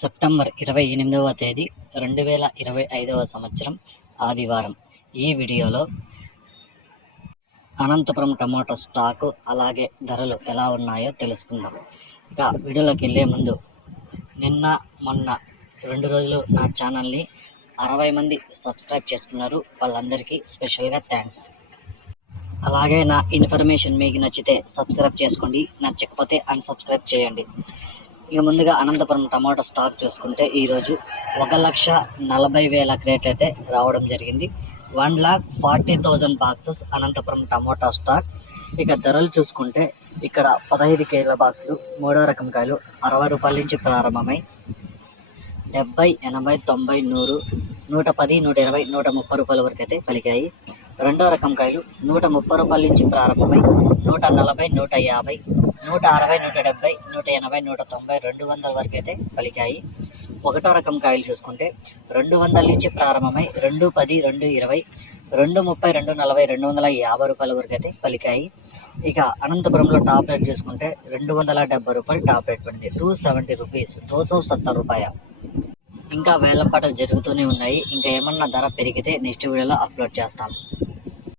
September ఇరవై ఎనిమిదవ తేదీ రెండు వేల ఇరవై ఐదవ సంవత్సరం ఆదివారం. ఈ వీడియోలో అనంతపురం టమాటో స్టాకు అలాగే ధరలు ఎలా ఉన్నాయో తెలుసుకుందాం. ఇక వీడియోలోకి వెళ్ళే ముందు నిన్న మొన్న రెండు రోజులు నా ఛానల్ని అరవై మంది సబ్స్క్రైబ్ చేసుకున్నారు. వాళ్ళందరికీ స్పెషల్గా థ్యాంక్స్. అలాగే నా ఇన్ఫర్మేషన్ మీకు నచ్చితే సబ్స్క్రైబ్ చేసుకోండి. నచ్చకపోతే అన్సబ్స్క్రైబ్ చేయండి. ఇక ముందుగా అనంతపురం టమాటా స్టాక్ చూసుకుంటే ఈరోజు ఒక లక్ష నలభై వేల క్రేట్లు అయితే రావడం జరిగింది. One lakh forty thousand boxes Anantapuram టమాటా స్టాక్. ఇక ధరలు చూసుకుంటే ఇక్కడ పదహైదు కేజీల బాక్సులు మూడో రకం కాయలు అరవై రూపాయల నుంచి ప్రారంభమై డెబ్బై ఎనభై తొంభై నూరు నూట పది నూట ఇరవై నూట ముప్పై రూపాయల వరకు అయితే పలికాయి. రెండో రకం కాయలు నూట ముప్పై రూపాయల నుంచి ప్రారంభమై నూట నలభై నూట యాభై నూట అరవై నూట డెబ్బై నూట ఎనభై నూట తొంభై రెండు వందల వరకు అయితే పలికాయి. ఒకటో రకం కాయలు చూసుకుంటే రెండు వందల నుంచి ప్రారంభమై రెండు పది రెండు ఇరవై రెండు ముప్పై రెండు నలభై రెండు వందల యాభై రూపాయల వరకు అయితే పలికాయి. ఇక అనంతపురంలో టాప్ రేట్ చూసుకుంటే రెండు వందల డెబ్బై రూపాయలు టాప్ రేట్ పడింది. టూ సెవెంటీ రూపీస్ టూ సో సత్తర్ రూపాయ. ఇంకా వేలం పాటలు జరుగుతూనే ఉన్నాయి. ఇంకా ఏమన్నా ధర పెరిగితే నెక్స్ట్ వీడియోలో అప్లోడ్ చేస్తాను